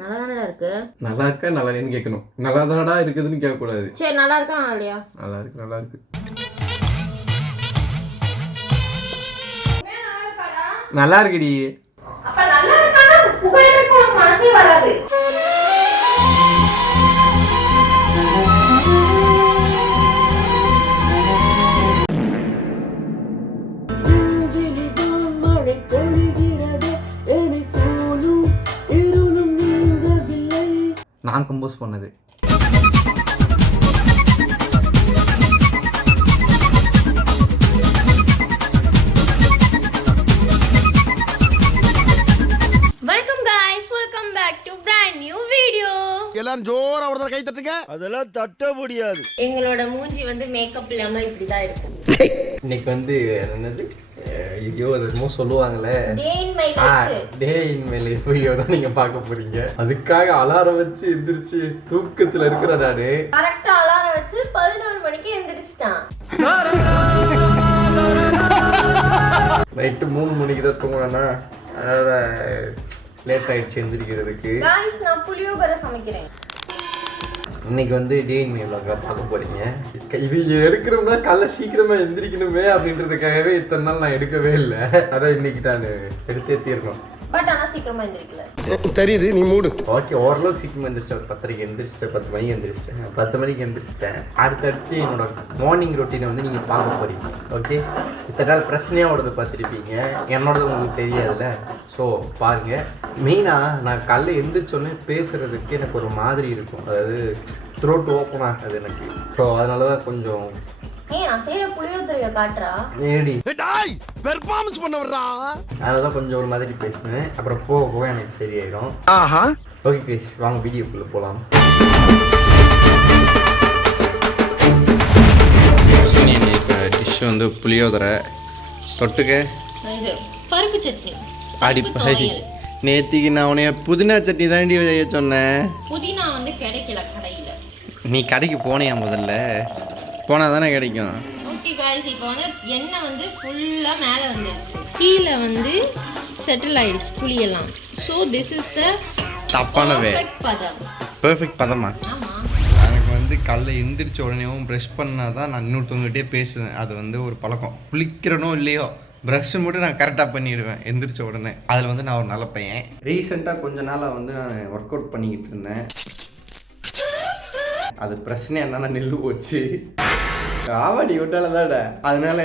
நல்லா தானடா இருக்கு. நல்லா இருக்கா நல்லா இல்லைன்னு கேட்கணும். நல்லா தானடா இருக்குதுன்னு கேட்கக்கூடாது. சரி நல்லா இருக்கா இல்லையா? நல்லா இருக்கு நல்லா இருக்கு. நல்லா இருக்குடி. அப்ப நல்லா இருக்கானா புகையிறதுக்கு உனக்கு மனசே வராது. நான் கம்போஸ் பண்ணது. Welcome guys, welcome back to brand new video. எல்லாரும் ஜோரா ஒரு தடவை கை தட்டுங்க. அதெல்லாம் தட்ட முடியாது. எங்களோட மூஞ்சி வந்து மேக்கப் இல்லாம இப்படி தான் இருக்கும். இன்னைக்கு வந்து என்னது ஐயோ என்னமோ சொல்லுவாங்களே day in my life. Day in my life video தான் நீங்க பார்க்க போறீங்க. அதுக்காக அலாரம் வச்சு எந்திரிச்சு தூக்கத்துல இருக்கிற நானு கரெக்ட்டா அலாரம் வச்சு 11 மணிக்கு எந்திரிச்சிட்டான். நைட்டு 3 மணிக்கு தான் தூங்கினா, அதனால லேட் ஆயிடுச்சு எந்திரிக்கிறதுக்கு. गाइस நான் புளியோகரை சமைக்கிறேன். இன்னைக்கு வந்து டே இன் மை vlog பார்க்க போறீங்க. இது எடுக்கிறோம்னா காலைல சீக்கிரமா எந்திரிக்கணுமே அப்படின்றதுக்காகவே இத்தனை நாள் நான் எடுக்கவே இல்லை. அதான் இன்னைக்கு நான் எடுத்தே தீரணும். பட் ஆனா சீக்கிரமா எந்திரிக்கல. தெரியுது, நீ மூடு. ஓகே, ஓரளவுக்கு சீக்கிரமா எந்திரிச்சிட்டேன். 10:30க்கு எந்திரிச்சிட்டேன், 10 மணிக்கு எந்திரிச்சிட்டேன், 10 மணிக்கு எந்திரிச்சிட்டேன். அடுத்தடுத்து என்னோட மார்னிங் ரொட்டீனை வந்து நீங்கள் பார்க்க போறீங்க. ஓகே, இத்தனை நாள் பிரச்சனையோடது பார்த்துருப்பீங்க, என்னோடது உங்களுக்கு தெரியாதுல்ல. ஸோ பாருங்க. மெயினாக நான் காலைல எந்திரிச்சோடனே பேசுறதுக்கு எனக்கு ஒரு மாதிரி இருக்கும், அதாவது த்ரோட் ஓப்பன் ஆகாது எனக்கு. ஸோ அதனால தான் கொஞ்சம் நான் செய்யற புளியோதரையை காட்டுறா. ஏடி டேய் பெர்ஃபார்மன்ஸ் பண்ண வர்றா. அதனால கொஞ்சம் ஒரு மாதிரி பேசுனேன். அப்புறம் போக போக எனக்கு சரியாயிடும். ஆஹா. ஓகே கைஸ், வாங்க வீடியோக்குள்ளே போகலாம். டிஷ் வந்து புளியோதரை, தொட்டுக்க இது பருப்பு சட்னி. அடிப்பாடி. நேத்திக்கு நான் உனைய புதினா சட்னி தாண்டி சொன்னேன். புதினா வந்து கிடைக்கல கடையில. நீ கடைக்கு போனியா? முதல்ல போனால் தானே கிடைக்கும். ஓகே गाइस, இப்போ வந்து எண்ணெய் வந்து ஃபுல்லா மேல வந்துருச்சு, கீழே வந்து செட்டில் ஆயிடுச்சு புளியெல்லாம். ஸோ திஸ் இஸ் த தப்பான வே. பதம். பெர்ஃபெக்ட் பதமா? ஆமா. எனக்கு வந்து காலைல எந்திரிச்ச உடனேவும் ப்ரஷ் பண்ணால் தான் நான் இன்னொருத்தவங்ககிட்டே பேசுவேன். அது வந்து ஒரு பழக்கம். குளிக்கிறனோ இல்லையோ ப்ரஷ்ஷை மட்டும் நான் கரெக்டாக பண்ணிடுவேன் எந்திரிச்ச உடனே. அதில் வந்து நான் ஒரு நல்ல பையன். ரீசெண்டாக கொஞ்ச நாளாக வந்து நான் ஒர்க் அவுட் பண்ணிக்கிட்டு இருந்தேன். அது பிரச்சனை என்னன்னா நெல்லு போச்சு. ஆவாடி விட்டால தாட. அதனால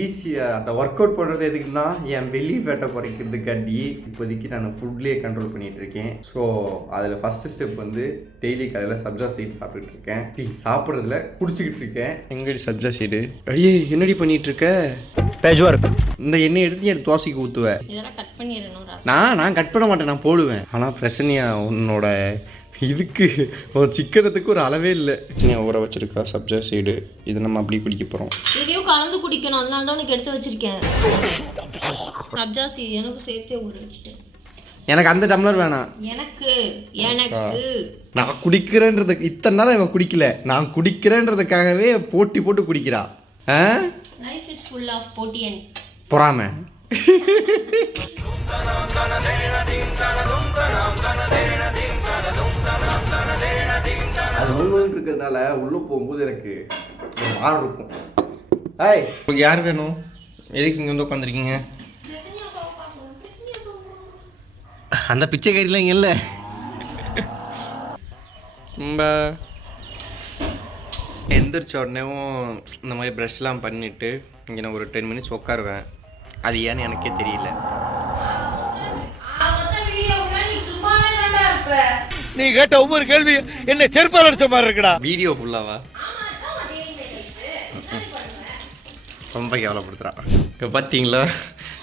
ஈஸியாக அந்த ஒர்க் அவுட் பண்ணுறது எதுக்குன்னா என் வெளி ஃபேட்டை குறைக்கிறதுக்காண்டி இப்போதைக்கு நான் ஃபுட்லேயே கண்ட்ரோல் பண்ணிகிட்டு இருக்கேன். ஸோ அதில் ஃபஸ்ட்டு ஸ்டெப் வந்து டெய்லி காலையில் சப்ஜா சீட் சாப்பிட்டுட்டு இருக்கேன். சாப்பிட்றதுல குடிச்சிக்கிட்டு இருக்கேன். எங்கடி சப்ஜா சீடு? ஐயே என்னடி பண்ணிட்டு இருக்க? இந்த எண்ணெய் எடுத்து என் தோசைக்கு ஊற்றுவேன். இதெல்லாம் கட் பண்ணிடணும். நான் கட் பண்ண மாட்டேன், நான் போடுவேன். ஆனால் பிரச்சனையா உன்னோட இதுக்கு ஒரு சிக்கனத்துக்கு ஒரு அளவே இல்லை. ஊற வச்சிருக்கா சப்ஜா சீடு, இது நம்ம அப்படி குடிக்க போகிறோம். இதையும் கலந்து குடிக்கணும், அதனால தான் உனக்கு எடுத்து வச்சிருக்கேன். சப்ஜா சீடு எனக்கு சேர்த்தே ஊற வச்சுட்டேன். எனக்கு அந்த டம்ளர் வேணாம். எனக்கு நான் குடிக்கிறேன்றதுக்கு இத்தனை நாள் இவன் குடிக்கல, நான் குடிக்கிறேன்றதுக்காகவே போட்டி போட்டு குடிக்கிறா. லைஃப் இஸ் ஃபுல் ஆஃப் போட்டி அண்ட் பொறாமை. அது உள்ள இருக்கிறதுனால உள்ள போகும்போது எனக்கு ஒரு மாறு இருக்கும். உங்களுக்கு யார் வேணும்? எதுக்கு இங்கே வந்து உட்காந்துருக்கீங்க? அந்த பிச்சைக்காரிலாம் இங்கே இல்லை. ரொம்ப எந்திரிச்ச உடனேவும் இந்த மாதிரி ப்ரஷ்லாம் பண்ணிவிட்டு இங்கே நான் ஒரு 10 மினிட்ஸ் உட்காருவேன். அது ஏன்னு எனக்கே தெரியல. நீ கேட்ட ஒவ்வொரு கேள்வி என்ன செருப்பால் அடிச்ச மாதிரி இருக்குடா. வீடியோ ஃபுல்லாவா? ரொம்ப கேவலப்படுத்துறான். இப்போ பார்த்தீங்களா,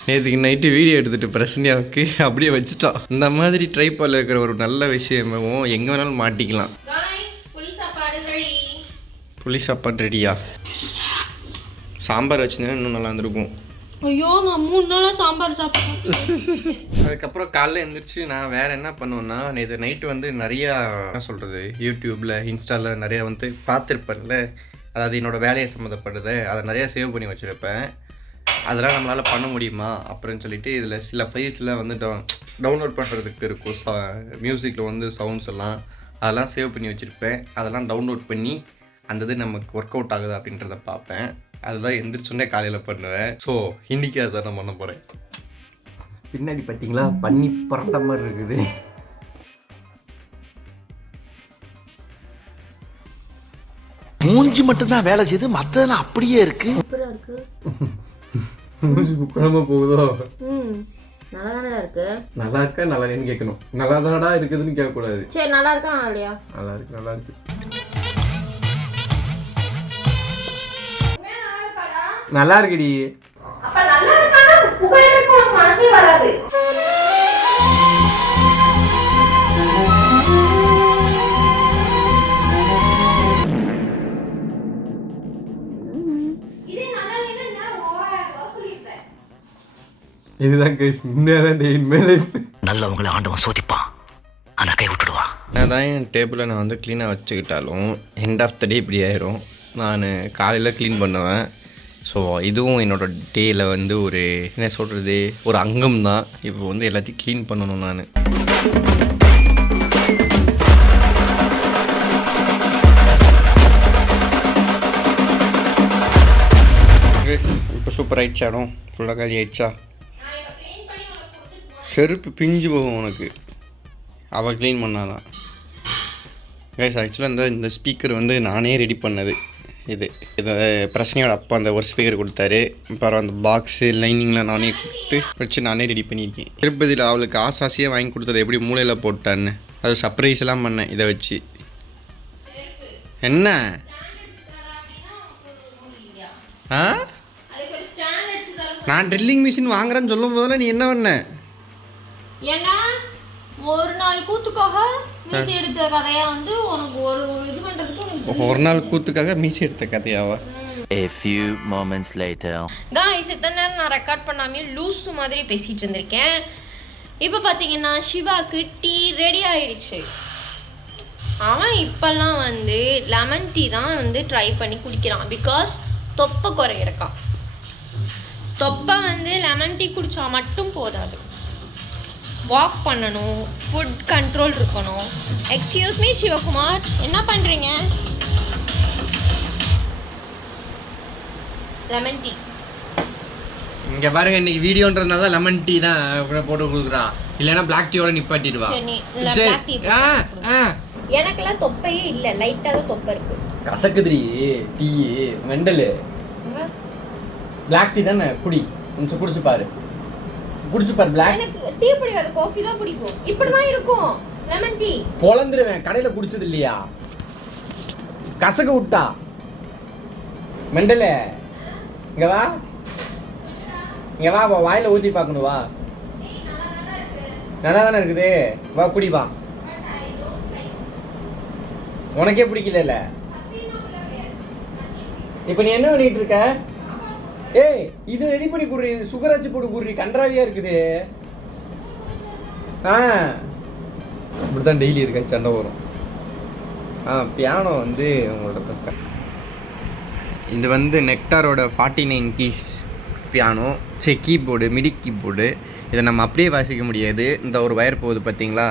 நேற்றுக்கு நைட்டு வீடியோ எடுத்துகிட்டு பிரச்சனையாவுக்கு அப்படியே வச்சுட்டோம். இந்த மாதிரி ட்ரைபால் இருக்கிற ஒரு நல்ல விஷயமும் எங்கே வேணாலும் மாட்டிக்கலாம். புளி சாப்பாடு ரெடியா? சாம்பார் வச்சுருந்தேன் இன்னும் நல்லா இருந்திருக்கும். ஐயோ, நான் 3 நாளாக சாம்பார் சாப்பிட்டேன். அதுக்கப்புறம் காலைல எழுந்திரிச்சு நான் வேறு என்ன பண்ணுவேன்னா, இது நைட்டு வந்து நிறையா என்ன சொல்கிறது, யூடியூப்பில் இன்ஸ்டாவில் நிறையா வந்து பார்த்துருப்பேன்ல, அதாவது என்னோடய வேலையை சம்மந்தப்படுது, அதை நிறையா சேவ் பண்ணி வச்சுருப்பேன். அதெல்லாம் நம்மளால் பண்ண முடியுமா அப்படின்னு சொல்லிட்டு இதில் சில ஃபைல்ஸ்லாம் வந்து டவுன்லோட் பண்ணுறதுக்கு இருக்கும். மியூசிக்கில் வந்து சவுண்ட்ஸ் எல்லாம் அதெல்லாம் சேவ் பண்ணி வச்சுருப்பேன். அதெல்லாம் டவுன்லோட் பண்ணி அந்த இது நமக்கு ஒர்க் அவுட் ஆகுது அப்படின்றத பார்ப்பேன். அதுதான் எந்திரிச்சோன்னே காலையில் பண்ணுவேன். ஸோ இன்றைக்கி அதை நான் பண்ண போகிறேன். பின்னாடி பார்த்தீங்களா பண்ணி பறந்த மாதிரி இருக்குது. மூஞ்சி மட்டும்தான் வேலை செய்யுது, மற்றதெல்லாம் அப்படியே இருக்கு. மூஞ்சி புக்கணமாக போகுதோ? நல்லா தானடா இருக்கு. நல்லா இருக்கா நல்லா இல்லைன்னு கேட்கணும். நல்லா தானடா இருக்குதுன்னு கேட்கக்கூடாது. சரி நல்லா இருக்கா நல்லா இல்லையா? நல்லா இருக்கு நல்லா இருக்கு. நல்லா இருக்குடி. அப்ப நல்லா இருக்கானா புகையிறதுக்கு உனக்கு மனசே வராது. இதே நல்லா இல்லைன்னா ஓவரா சொல்லிருப்பேன். இதுதான் கைஸ் உண்மையான டே இன் மை லைஃப். நல்லவங்களை ஆண்டவன் சோதிப்பான், ஆனா கை விட்டுடுவான். அதான் என் டேபிளை நான் வந்து க்ளீனாக வச்சுக்கிட்டாலும் எண்ட் ஆஃப் த டே இப்படி ஆயிரும். நான் காலையில் க்ளீன் பண்ணுவேன். ஸோ இதுவும் என்னோடய டேயில் வந்து ஒரு என்ன சொல்கிறது ஒரு அங்கம் தான். இப்போ வந்து எல்லாத்தையும் க்ளீன் பண்ணணும் நான். இப்போ சூப்பர் ஆயிடுச்சா? இடம் ஃபுல்லாக காலி ஆயிடுச்சா? செருப்பு பிஞ்சு போகும் உனக்கு அவள் க்ளீன் பண்ணாதான். கைஸ் ஆக்சுவலாக இந்த ஸ்பீக்கர் வந்து நானே ரெடி பண்ணது. இது பிரச்சனையோட அப்பா அந்த ஒரு ஸ்பீக்கர் கொடுத்தாரு. அப்புறம் அந்த பாக்ஸு லைனிங்லாம் நானே கொடுத்து வச்சு நானே ரெடி பண்ணியிருக்கேன். திருப்பதியில் அவளுக்கு ஆசாசியாக வாங்கி கொடுத்தது எப்படி மூளையில் போட்டான்னு அது சர்ப்ரைஸ் எல்லாம் பண்ணேன் இதை வச்சு. என்ன ஆ நான் ட்ரில்லிங் மிஷின் வாங்குறேன்னு சொல்லும் போதெல்லாம் நீ என்ன பண்ண? ஏன்னா ஒரு நாள் கூத்துக்காக மீசி எடுத்த கதையா வந்து உனக்கு ஒரு இது பண்றதுக்கு ஒரு நாள் கூத்துக்காக மீசி எடுத்த கதையாவா? A few moments later. Guys இத்தனை நேரம் நான் ரெக்கார்ட் பண்ணாமே லூஸ் மாதிரி பேசிட்டு இருந்திருக்கேன். இப்போ பார்த்தீங்கன்னா சிவாக்கு டீ ரெடி ஆயிடுச்சு. அவன் இப்பெல்லாம் வந்து லெமன் டீ தான் வந்து ட்ரை பண்ணி குடிக்கிறான். பிகாஸ் தொப்பை குறையிருக்கான். தொப்பை வந்து லெமன் டீ குடித்தா மட்டும் போதாது, வாக் பண்ணணும், ஃபுட் கண்ட்ரோல் இருக்கணும். எக்ஸ்கியூஸ் மீ சிவகுமார், என்ன பண்ணுறீங்க? லெமன் டீ இங்கே பாருங்க, இன்னைக்கு வீடியோன்றதுனால தான் லெமன் டீ தான் போட்டு கொடுக்குறான். இல்லைன்னா பிளாக் டீயோட நிப்பாட்டிடுவா. எனக்கெல்லாம் தொப்பையே இல்லை, லைட்டாக தான் தொப்பை இருக்கு. கசக்குதிரி டீ மெண்டலு. பிளாக் டீ தானே குடி, கொஞ்சம் குடிச்சு பாரு. பிளாக் எனக்கு டீ பிடிக்காது, காஃபி தான் பிடிக்கும். இப்படிதான் இருக்கும் லெமன் டீ. பொளந்துருவேன். கடையில குடிச்சது இல்லையா? கசக்க விட்டா மெண்டல. இங்க வா வாயில ஊத்தி பார்க்கணும். வா, நல்லா தானே இருக்குது. வா குடி வா. உனக்கே பிடிக்கல. இப்ப நீ என்ன பண்ணிட்டு இருக்க? ஏய், இது ரெடி பண்ணி குடுறி, சுகராச்சு போட்டு குடுறி, கன்றாவியா இருக்குது. இப்படிதான் டெய்லி இருக்கேன், சண்டை வரும். பியானோ வந்து உங்களோட இது வந்து நெக்டாரோட 49 piece piano. Keyboard, MIDI keyboard. இதை நம்ம அப்படியே வாசிக்க முடியாது. இந்த ஒரு வயர் போகுது பார்த்தீங்களா,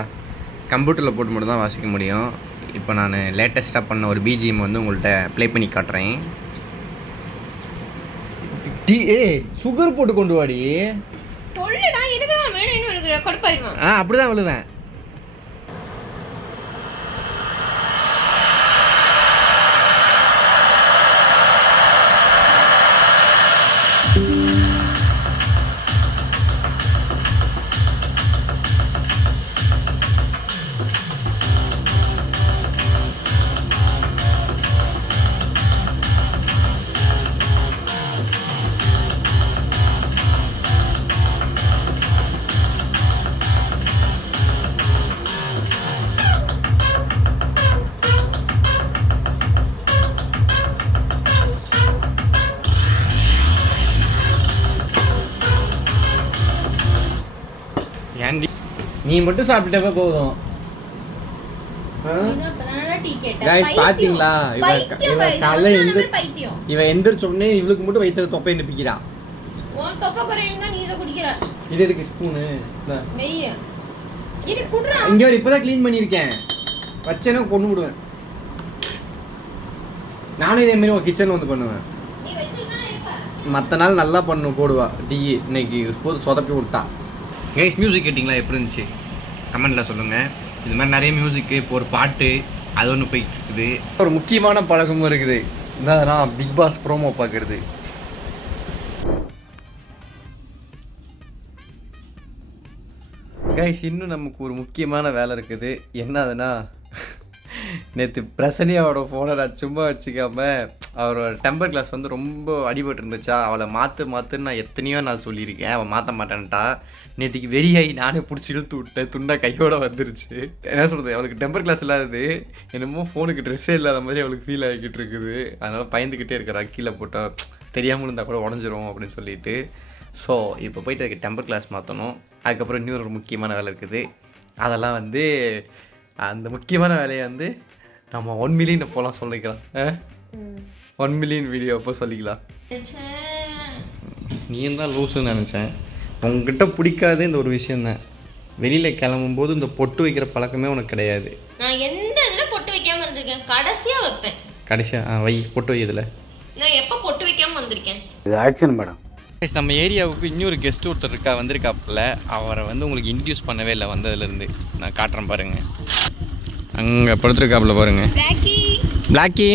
கம்ப்யூட்டரில் போட்டு மட்டும் தான் வாசிக்க முடியும். இப்போ நான் லேட்டஸ்ட்டாக பண்ண ஒரு பிஜிஎம் வந்து உங்கள்கிட்ட ப்ளே பண்ணி காட்டுறேன். சுகர் போட்டு கொண்டு வாடி. சொல்லுடா, எதுக்கு நான் வேணும்னு எழுதுற? கடுப்பாயிருவேன். அப்படிதான் விழுவேன். நீ மட்டும் சாப்பிட்டப்ப போதும். பாத்தீங்களா, இவ எந்திரிச்ச உடனே இவளுக்கு மட்டும் வயிற்று தொப்பை நிப்பிக்கிறான். உன் தொப்பை குறையும் தான் நீ இதை குடிக்கிற. இது எதுக்கு ஸ்பூனு? நெய்ய இது குடுறா. இங்கே ஒரு இப்போதான் க்ளீன் பண்ணியிருக்கேன், வச்சேன்னா கொண்டு விடுவேன். நானும் இதே மாதிரி ஒரு கிச்சனில் வந்து பண்ணுவேன். நீ வச்சுனா இருக்க. மற்ற நாள் நல்லா பண்ணு போடுவா டீ, இன்னைக்கு போது சொதப்பி விட்டா. கைஸ் மியூசிக் கேட்டிங்களா, எப்படி இருந்துச்சு கமெண்ட்டில் சொல்லுங்கள். இது மாதிரி நிறைய மியூசிக்கு, இப்போ ஒரு பாட்டு அது ஒன்று போயிட்டு இருக்குது. ஒரு முக்கியமான பழக்கமும் இருக்குது, என்னதுன்னா பிக் பாஸ் ப்ரோமோ பார்க்குறது. கைஸ் இன்னும் நமக்கு ஒரு முக்கியமான வேலை இருக்குது. என்னதுன்னா நேற்று பிரசனியாவோட ஃபோனை நான் சும்மா வச்சுக்காம அவரோட டெம்பர் கிளாஸ் வந்து ரொம்ப அடிபட்டு இருந்துச்சா, அவளை மாற்றுன்னு நான் எத்தனையோ நான் சொல்லியிருக்கேன். அவள் மாற்ற மாட்டேன்ட்டா. நேற்றுக்கு வெறியாகி நானே பிடிச்சி இழுத்து விட்டேன், துண்டா கையோட வந்துருச்சு. என்ன சொல்கிறது, அவளுக்கு டெம்பர் கிளாஸ் இல்லாதது என்னமோ ஃபோனுக்கு ட்ரெஸ்ஸே இல்லாத மாதிரி அவளுக்கு ஃபீல் ஆகிக்கிட்டு இருக்குது. அதனால் பயந்துக்கிட்டே இருக்கிறா, கீழே போட்டால் தெரியாமல் இருந்தால் கூட உடஞ்சிரும் அப்படின்னு சொல்லிட்டு. ஸோ இப்போ போயிட்டு அதுக்கு டெம்பர் கிளாஸ் மாற்றணும். அதுக்கப்புறம் இன்னொரு முக்கியமான வேலை இருக்குது. அதெல்லாம் வந்து அந்த முக்கியமான வேலையை வந்து நம்ம 1 மில்லியன் போகலாம் சொல்லிக்கலாம். 1 மில்லியன் வீடியோ அப்போ சொல்லிக்கலாம். நீயும் தான் லூஸுன்னு நினச்சேன். உங்ககிட்ட பிடிக்காது இந்த ஒரு விஷயந்தான், வெளியில் கிளம்பும்போது இந்த பொட்டு வைக்கிற பழக்கமே உனக்கு கிடையாது. நான் எந்த இதில் பொட்டு வைக்காமல் இருந்திருக்கேன்? கடைசியாக வைப்பேன். கடைசியாக வை பொட்டு வை. இதில் நான் எப்போ பொட்டு வைக்காமல் வந்திருக்கேன்? இது ஆக்ஷன் மேடம். நம்ம ஏரியாவுக்கு இன்னொரு கெஸ்ட் ஒருத்தர் வந்திருக்காப்புல. அவரை வந்து உங்களுக்கு இன்ட்ரடியூஸ் பண்ணவே இல்லை வந்ததுலேருந்து. நான் காட்டுறேன் பாருங்கள், அங்கே படுத்துருக்காப்புல பாருங்க. பிளாக்கி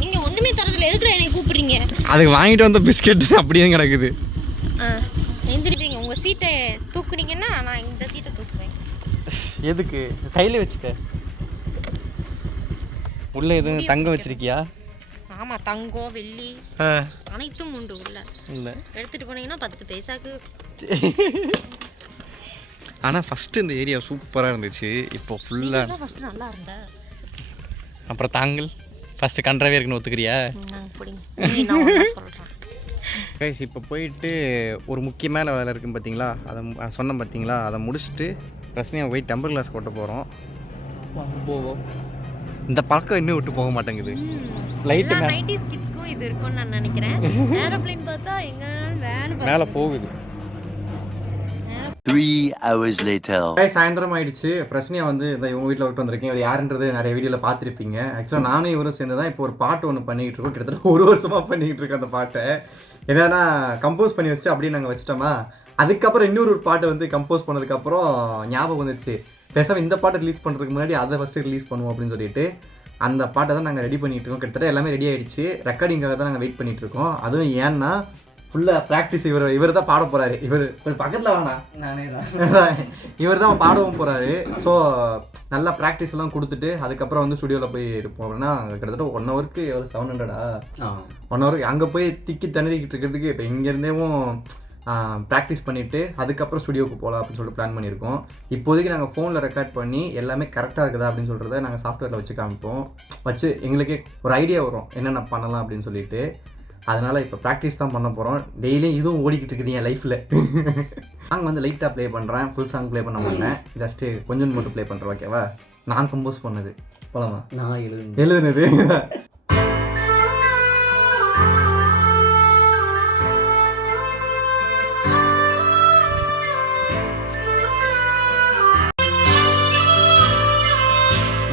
நீங்க ஒண்ணுமே தரதுல எதுக்கு என்னை கூப்பிடுறீங்க? அதுக்கு வாங்கிட்டு வந்த பிஸ்கெட் அப்படியே கிடக்குது. எந்திரிப்பீங்க, உங்க சீட்டை தூக்குனீங்கன்னா நான் இந்த சீட்டை தூக்குவேன். எதுக்கு? கையில் வச்சுக்க. உள்ள எதுவும் தங்க வச்சிருக்கியா? ஆமா, தங்கம் வெள்ளி அனைத்தும் உண்டு உள்ள. இல்லை எடுத்துட்டு போனீங்கன்னா 10 பைசாக்கு. ஆனால் ஃபஸ்ட்டு இந்த ஏரியா சூப்பராக இருந்துச்சு. இப்போ ஃபுல்லாக ஃபஸ்ட்டு நல்லா இருந்த. அப்புறம் தாங்கள் ஃபஸ்ட்டு கன்றாவே இருக்குன்னு ஒத்துக்கிறியா? கைஸ் இப்போ போயிட்டு ஒரு முக்கியமான வேலை இருக்குன்னு பார்த்தீங்களா, அதை சொன்னேன் பார்த்தீங்களா, அதை முடிச்சுட்டு பிரச்சனையாக போய் டெம்பர் கிளாஸ் கொட்ட போகிறோம். போவோம். இந்த பழக்கம் இன்னும் விட்டு போக மாட்டேங்குது. லைட்டு 90s கிட்ஸ்க்கும் இது இருக்கும்னு நான் நினைக்கிறேன். ஏரோப்ளேன் பார்த்தா எங்க மேலே போகுது. 3 hours later. சாயந்தரம் ஆயிடுச்சு. பிரச்சனையா வந்து இந்த இவங்க வீட்டில் விட்டு வந்திருக்கேன். இவர் யாருன்றது நிறைய வீடியோவில் பார்த்துருப்பீங்க. ஆக்சுவலாக நானும் இவரும் சேர்ந்து தான் இப்போ ஒரு பாட்டு ஒன்று பண்ணிக்கிட்டு இருக்கோம். கிட்டத்தட்ட 1 வருஷமாக பண்ணிக்கிட்டு இருக்கோம் அந்த பாட்டை. என்னன்னா கம்போஸ் பண்ணி வச்சுட்டு அப்படியே நாங்கள் வச்சிட்டோமா. அதுக்கப்புறம் இன்னொரு பாட்டு வந்து கம்போஸ் பண்ணதுக்கப்புறம் ஞாபகம் வந்துச்சு, பேசாமல் இந்த பாட்டை ரிலீஸ் பண்ணுறதுக்கு முன்னாடி அதை ஃபஸ்ட்டு ரிலீஸ் பண்ணுவோம் அப்படின்னு சொல்லிட்டு அந்த பாட்டை தான் நாங்கள் ரெடி பண்ணிகிட்டு இருக்கோம். கிட்டத்தட்ட எல்லாமே ரெடி ஆகிடுச்சு. ரெக்கார்டிங்காக தான் நாங்கள் வெயிட் பண்ணிகிட்டு இருக்கோம். அதுவும் ஏன்னா ஃபுல்லாக ப்ராக்டிஸ். இவர் தான் பாட போகிறாரு. இவர் கொஞ்சம் பக்கத்தில் வேணா, நானே தான் இவர் தான் பாடவும் போகிறாரு. ஸோ நல்லா ப்ராக்டிஸ் எல்லாம் கொடுத்துட்டு அதுக்கப்புறம் வந்து ஸ்டுடியோவில் போய் இருப்போம். அப்படின்னா கிட்டத்தட்ட 1 ஹவருக்கு ஒரு 700 1 ஹவருக்கு அங்கே போய் திக்கி திணறிக்கிட்டு இருக்கிறதுக்கு இப்போ இங்கேருந்தேவும் ப்ராக்டிஸ் பண்ணிவிட்டு அதுக்கப்புறம் ஸ்டுடியோவுக்கு போகலாம் அப்படின்னு சொல்லிட்டு பிளான் பண்ணியிருக்கோம். இப்போதைக்கு நாங்கள் ஃபோனில் ரெக்கார்ட் பண்ணி எல்லாமே கரெக்டாக இருக்குதா அப்படின்னு சொல்கிறத நாங்கள் சாஃப்ட்வேரில் வச்சு காமிப்போம். வச்சு எங்களுக்கே ஒரு ஐடியா வரும் என்னென்ன பண்ணலாம் அப்படின்னு சொல்லிட்டு. அதனால் இப்போ ப்ராக்டிஸ் தான் பண்ண போகிறோம். டெய்லியும் இதுவும் ஓடிக்கிட்டு இருக்குது என் லைஃப்பில். சாங் வந்து லைட்டாக ப்ளே பண்ணுறேன், ஃபுல் சாங் ப்ளே பண்ண மாட்டேன். ஜஸ்ட்டு கொஞ்சம் மட்டும் ப்ளே பண்ணுறேன், ஓகேவா? நான் கம்போஸ் பண்ணது போலாமா? நான் எழுதுனது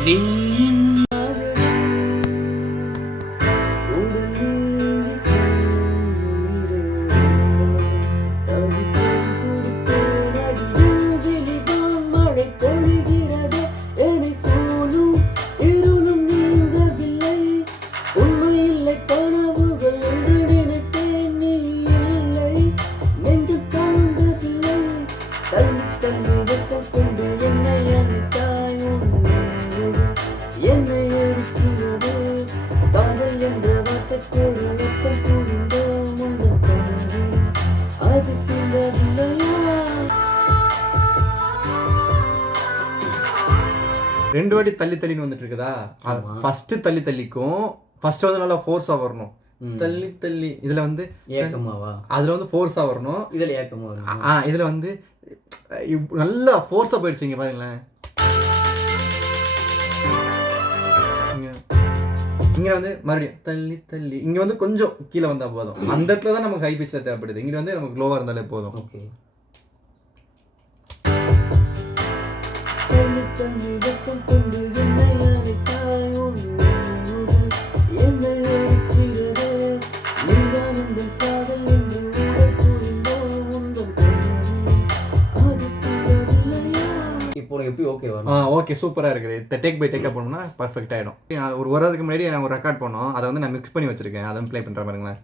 நீ ரெண்டு வாட்டி தள்ளி தள்ளின்னு வந்துட்டு இருக்குதா? ஃபர்ஸ்ட் தள்ளி தள்ளிக்கும் ஃபர்ஸ்ட் வந்து நல்லா ஃபோர்ஸா வரணும். தள்ளி தள்ளி இதுல வந்து ஏக்கமாவா, அதுல வந்து ஃபோர்ஸா வரணும். இதுல ஏக்கமா வரணும். இதுல வந்து நல்லா ஃபோர்ஸா போயிடுச்சு. இங்க பாருங்களேன், இங்கே வந்து மறுபடியும் தள்ளி தள்ளி இங்கே வந்து கொஞ்சம் கீழே வந்தால் போதும். அந்த இடத்துல தான் நமக்கு ஹை பிச்சில் தேவைப்படுது. இங்கே வந்து நமக்கு லோவாக இருந்தாலே போதும். ஓகே. இப்போ எப்படி ஓகேவா? ஓகே, சூப்பராக இருக்குது. இந்த டேக் பை டேக்காக போனோம்னா பர்ஃபெக்ட் ஆகிடும். ஒரு வாரத்துக்கு முன்னாடி நான் ஒரு ரெக்கார்ட் பண்ணோம், அதை வந்து நான் மிக்ஸ் பண்ணி வச்சிருக்கேன். அதை ப்ளே பண்ணுற பாருங்களேன்.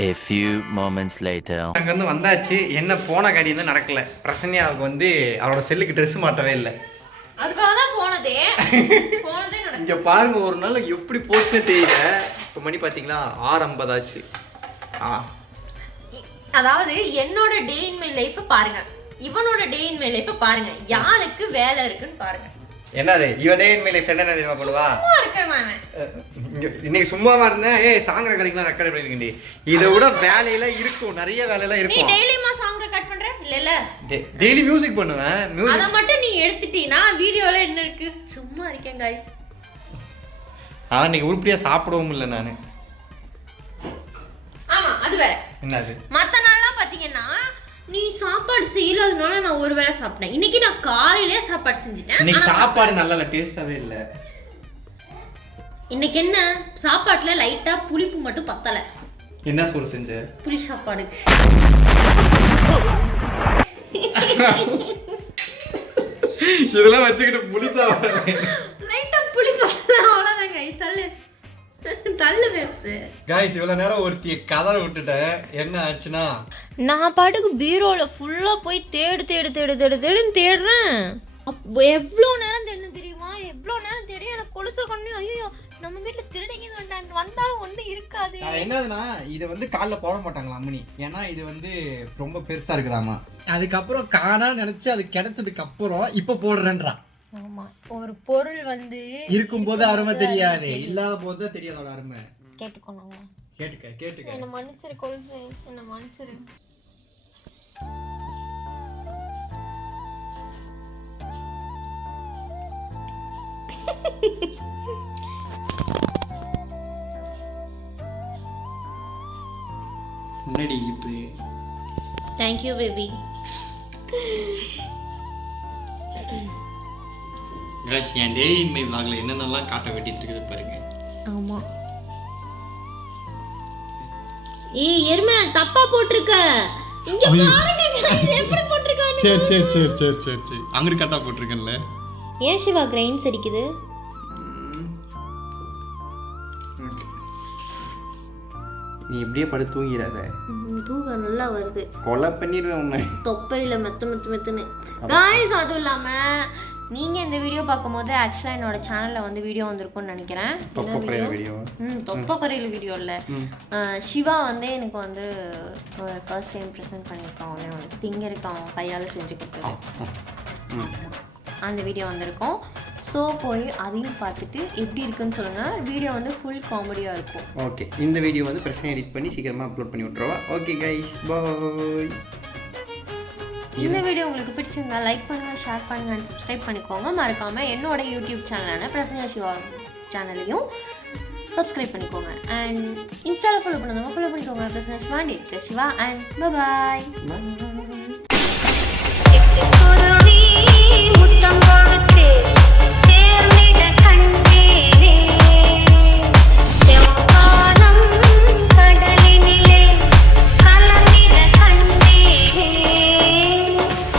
A few moments later. அங்கே வந்து வந்தாச்சு. என்ன போன காரியம் தான் நடக்கல. பிரசன்யாவுக்கு வந்து அவரோட செல்லுக்கு ட்ரெஸ் மாட்டவே இல்லை. அதுக்காக தான் போனதே நடக்கும். இங்கே பாருங்க, ஒரு நாள் எப்படி போச்சுன்னு தெரியல. இப்போ மணி பார்த்தீங்களா 6:50 ஆச்சு. அதாவது என்னோட டே இன் மை லைஃப் பாருங்க, இவனோட டே இன் மை லைஃப் பாருங்க, யாருக்கு வேலை இருக்குன்னு பாருங்க. என்னது இவன் டே இன் மை லைஃப் என்ன தெரியுமா பண்ணுவா? இன்னைக்கு சும்மாவா இருந்தேன். சாங் ரெக்கார்டிங்லாம் ரெக்கார்ட் பண்ணிருக்கேன்டி. இதை விட வேலையெல்லாம் இருக்கும், நிறைய வேலையெல்லாம் நீ இருக்கும். டெய்லியுமா சாங் ரெக்கார்ட் பண்ற? இல்ல டெய்லி மியூசிக் பண்ணுவேன். அத மட்டும் நீ எடுத்துட்டீனா வீடியோல என்ன இருக்கு? சும்மா இருக்கேன் गाइस. இன்னைக்கு உருப்படியா சாப்பிடவும் இல்லை நானு. ஆமா, அது வேற. என்னது மத்த நாள்லாம் பாத்தீங்கன்னா நீ சாப்பாடு செய்யலாதனால நான் ஒரு வேளை சாப்பிட்டேன். இன்னைக்கு நான் காலையிலே சாப்பாடு செஞ்சிட்டேன். இன்னைக்கு சாப்பாடு நல்லா இல்ல, டேஸ்டாவே இல்ல. இன்னைக்கு என்ன சாப்பாட்டுல லைட்டா புளிப்பு மட்டும் பத்தல. என்ன சோறு செஞ்ச? புளி சாப்பாடு. இதெல்லாம் வச்சுக்கிட்டு புளி சாப்பாடு. லைட்டா புளி பத்தல, அவ்வளவுதான் गाइस. தள்ளு வேப்ஸ். गाइस இவ்வளவு நேரம் ஒருத்தி கதற விட்டுட்டேன். என்ன ஆச்சுன்னா நான் பாட்டுக்கு பீரோல ஃபுல்லா போய் தேடுன்னு தேடுறேன். எவ்வளோ நேரம் தேடணும் தெரியுமா? எவ்வளோ நேரம் தேடி எனக்கு கொலுசை கொண்டு, ஐயோ நம்ம வீட்டுல திருடங்க வந்தாலும் ஒன்றும் இருக்காது. என்னதுன்னா இதை வந்து காலில் போட மாட்டாங்களா அம்மனி? ஏன்னா இது வந்து ரொம்ப பெருசா இருக்குதாமா. அதுக்கப்புறம் காணா நினைச்சு அது கிடைச்சதுக்கு அப்புறம் இப்ப போடுறேன்றா. ஆமா, ஒரு பொருள் வந்து இருக்கும்போது அருமை தெரியாது, இல்லாத போது தான் தெரியாது அதோட அருமை. கேட்டுக்கோங்க. கேட்டுக்க. என்ன மன்னிச்சிரு கொலுசு, என்ன மன்னிச்சிரு. முன்னாடி இப்போ Thank you baby. गाइस என் டே இன் மை vlogல என்னென்னலாம் காட்ட வேண்டியது இருக்குது பாருங்க. ஆமா. எருமை தப்பா போட்டுருக்க. இங்க பாருங்க guys, எப்படி போட்டுருக்கானே. சரி அங்க கட்டா போட்டுருக்கேன்ல. ஏன் சிவா கிரைன்ஸ் அடிக்குது? நீ இப்படியே படுத்து தூங்கிடாத. தூக்கம் நல்லா வருது. கொலை பண்ணிடுவேன் உன்னை. தொப்பையில மெத்துன்னு. गाइस அதுவும் இல்லாம நீங்க இந்த வீடியோ பார்க்கும்போது ஆக்சுவலா என்னோட சேனல்ல வந்து வீடியோ வந்திருக்கும்னு நினைக்கிறேன். தொப்பக்கரையில வீடியோ இல்ல, சிவா வந்து எனக்கு வந்து ஒரு ஃபர்ஸ்ட் டைம் ப்ரெசென்ட் பண்ணியிருக்கான். அவனுக்கு திங்கருக்கு அவன் கையால் செஞ்சு கொடுத்தது. அந்த வீடியோ வந்திருக்கும். ஸோ போய் அதையும் பார்த்துட்டு எப்படி இருக்குன்னு சொல்லுங்கள். வீடியோ வந்து ஃபுல் காமெடியாக இருக்கும். ஓகே, இந்த வீடியோ வந்து பிரச்சனை எடிட் பண்ணி சீக்கிரமாக அப்லோட் பண்ணி விட்ருவா. ஓகே கைஸ், பாய். இந்த வீடியோ உங்களுக்கு பிடிச்சிருந்தா லைக் பண்ணுங்கள், ஷேர் பண்ணுங்கள் அண்ட் சப்ஸ்கிரைப் பண்ணிக்கோங்க. மறக்காமல் என்னோட யூடியூப் சேனலான பிரசன்னா சிவா சேனலையும் சப்ஸ்கிரைப் பண்ணிக்கோங்க. அண்ட் இன்ஸ்டாவில் ஃபாலோ பண்ணுங்க, ஃபாலோ பண்ணிக்கோங்க. பிரசன்னா சிவா அண்ட் பாய்.